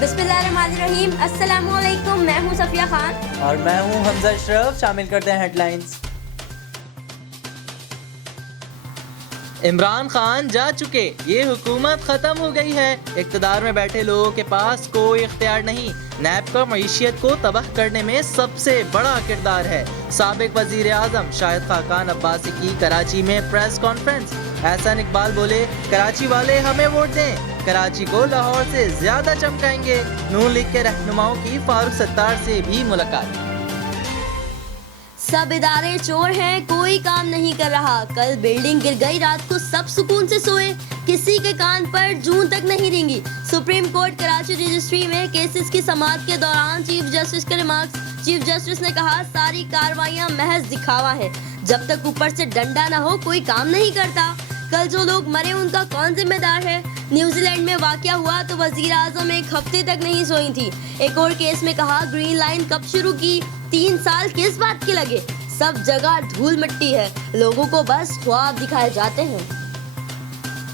बिस्मिल्लाहिर्रहमानिर्रहीम। अस्सलामुअलैकुम, मैं हूं सफिया खान और मैं हूं हमजा अशरफ। शामिल करते हैं हेडलाइंस। इमरान खान जा चुके, ये हुकूमत ख़त्म हो गई है। इक़्तिदार में बैठे लोगों के पास कोई इख्तियार नहीं। नैब का मईशियत को तबाह करने में सबसे बड़ा किरदार है। साबिक वज़ीर आज़म शाहिद खाकान अब्बासी की कराची में प्रेस कॉन्फ्रेंस। एहसन इकबाल बोले, कराची वाले हमें वोट दें, कराची को लाहौर से ज्यादा चमकाएंगे। नून लीग के रहनुमाओं की फारूक सत्तार से भी मुलाकात। सब इदारे चोर हैं, कोई काम नहीं कर रहा। कल बिल्डिंग गिर गई, रात को सब सुकून से सोए, किसी के कान पर जून तक नहीं रेंगी। सुप्रीम कोर्ट कराची रजिस्ट्री में केसेस की समाअत के दौरान चीफ जस्टिस के रिमार्क्स। चीफ जस्टिस ने कहा, सारी कार्रवाइयां महज दिखावा है, जब तक ऊपर से डंडा न हो कोई काम नहीं करता। कल जो लोग मरे उनका कौन जिम्मेदार है? न्यूजीलैंड में वाकया हुआ तो वजीर आजम एक हफ्ते तक नहीं सोई थी। एक और केस में कहा, ग्रीन लाइन कब शुरू की, 3 साल किस बात के लगे? सब जगह धूल मिट्टी है, लोगों को बस ख्वाब दिखाए जाते हैं।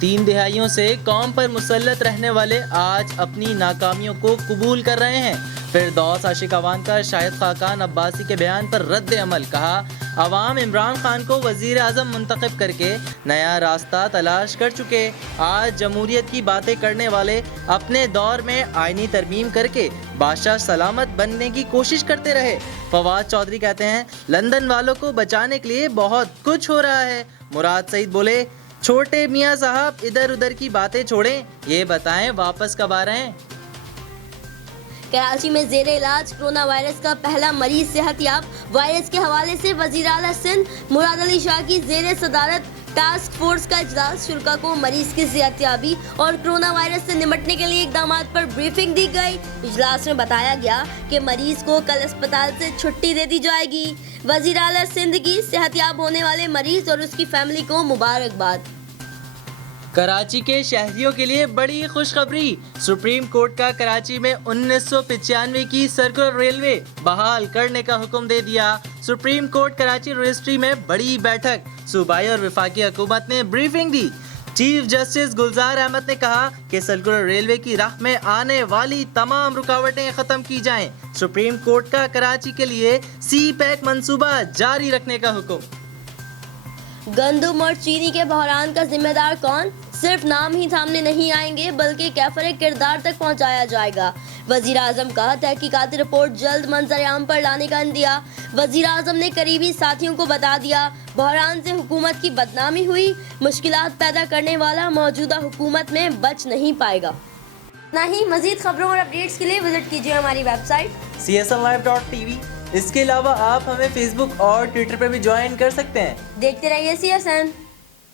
3 दिहाइयों से कौम पर मुसल्लत रहने वाले आज अपनी नाकामियों को कबूल कर रहे हैं। फिरदौस आशिक अवान का शाहिद खाकान अब्बासी के बयान पर रद्द अमल। कहा, अवाम इमरान खान को वजीर आज़म मुंतखब करके नया रास्ता तलाश कर चुके। आज जमहूरियत की बातें करने वाले अपने दौर में आईनी तरमीम करके बादशाह सलामत बनने की कोशिश करते रहे। फवाद चौधरी कहते हैं, लंदन वालों को बचाने के लिए बहुत कुछ हो रहा है। मुराद सईद बोले, छोटे मियाँ साहब इधर उधर की बातें छोड़ें, ये बताएं वापस कब आ रहे हैं। कराची में जेर इलाज कोरोना वायरस का पहला मरीज सेहतयाब। वायरस के हवाले से वजीर आला सिंध मुराद अली शाह की जेर सदारत टास्क फोर्स का इजलास। शुरा को मरीज की सेहतयाबी और कोरोना वायरस से निपटने के लिए इकदाम पर ब्रीफिंग दी गई। इजलास में बताया गया कि मरीज को कल अस्पताल से छुट्टी दे दी जाएगी। वजीर आला सिंध की सेहतयाब होने वाले मरीज और उसकी फैमिली को मुबारकबाद। कराची के शहरियों के लिए बड़ी खुशखबरी। सुप्रीम कोर्ट का कराची में 1995 की सर्कुलर रेलवे बहाल करने का हुक्म दे दिया। सुप्रीम कोर्ट कराची रजिस्ट्री में बड़ी बैठक, सूबाई और वफाकी हुकूमत ने ब्रीफिंग दी। चीफ जस्टिस गुलजार अहमद ने कहा कि सर्कुलर रेलवे की राह में आने वाली तमाम रुकावटें खत्म की जाएं। सुप्रीम कोर्ट का कराची के लिए सी पैक मंसूबा जारी रखने का हुक्म। गंदम और चीनी के बहरान का जिम्मेदार कौन? सिर्फ नाम ही सामने नहीं आएंगे, बल्कि कैफरे किरदार तक पहुंचाया जाएगा। वजीर आजम का तहकीकाती रिपोर्ट जल्द मंजर-ए-आम पर लाने का इंदिया। वजीर आजम ने करीबी साथियों को बता दिया, बहरान से हुकूमत की बदनामी हुई, मुश्किलात पैदा करने वाला मौजूदा हुकूमत में बच नहीं पाएगा। नहीं, मजीद खबरों और अपडेट्स के लिए विजिट कीजिए हमारी वेबसाइट csnlive.tv। इसके अलावा आप हमें फेसबुक और ट्विटर पर भी ज्वाइन कर सकते हैं। देखते रहिए CSN।